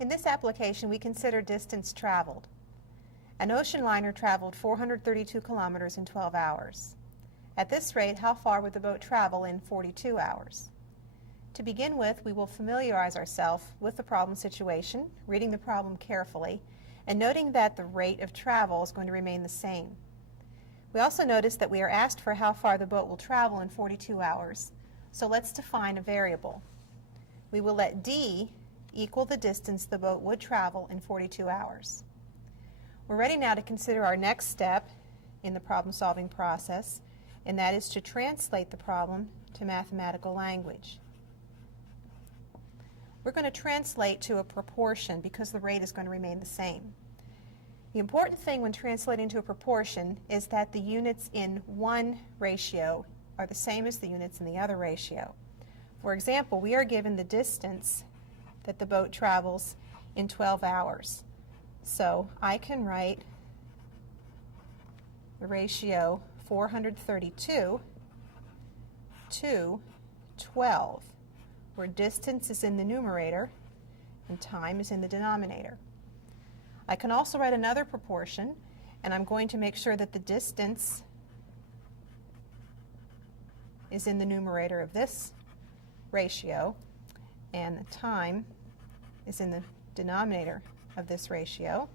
In this application, we consider distance traveled. An ocean liner traveled 432 kilometers in 12 hours. At this rate, how far would the boat travel in 42 hours? To begin with, we will familiarize ourselves with the problem situation, reading the problem carefully, and noting that the rate of travel is going to remain the same. We also notice that we are asked for how far the boat will travel in 42 hours, so let's define a variable. We will let d equal the distance the boat would travel in 42 hours. We're ready now to consider our next step in the problem-solving process, and that is to translate the problem to mathematical language. We're going to translate to a proportion because the rate is going to remain the same. The important thing when translating to a proportion is that the units in one ratio are the same as the units in the other ratio. For example, we are given the distance that the boat travels in 12 hours. So I can write the ratio 432 to 12, where distance is in the numerator and time is in the denominator. I can also write another proportion, and I'm going to make sure that the distance is in the numerator of this ratio and the time is in the denominator of this ratio.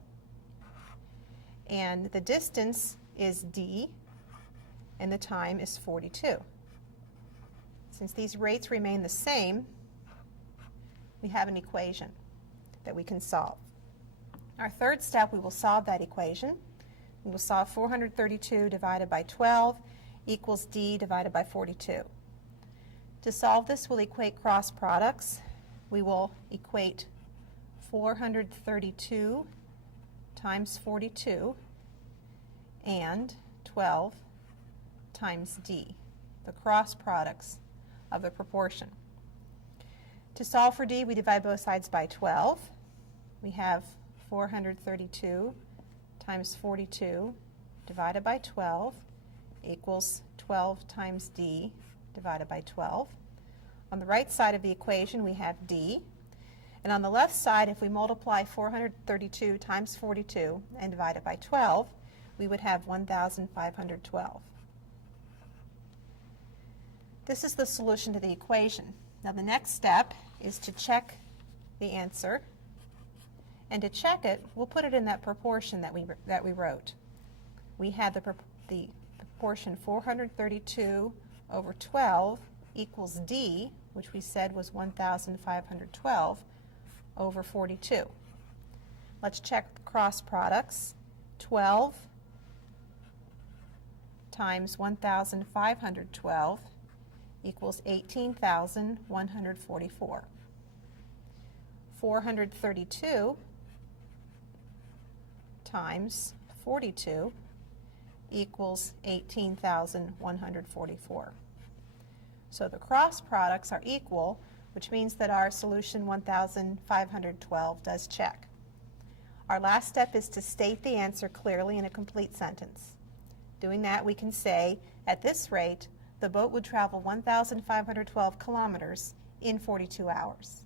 And the distance is d and the time is 42. Since these rates remain the same, we have an equation that we can solve. Our third step, we will solve that equation. We will solve 432 divided by 12 equals d divided by 42. To solve this, we'll equate cross products. We will equate 432 times 42 and 12 times d, the cross products of the proportion. To solve for d, we divide both sides by 12. We have 432 times 42 divided by 12 equals 12 times d divided by 12. On the right side of the equation, we have d. And on the left side, if we multiply 432 times 42 and divide it by 12, we would have 1,512. This is the solution to the equation. Now the next step is to check the answer. And to check it, we'll put it in that proportion that we wrote. We had the proportion 432 over 12 equals d, which we said was 1,512 over 42. Let's check the cross products. 12 times 1,512 equals 18,144. 432 times 42 equals 18,144. So the cross products are equal, which means that our solution 1,512 does check. Our last step is to state the answer clearly in a complete sentence. Doing that, we can say, at this rate, the boat would travel 1,512 kilometers in 42 hours.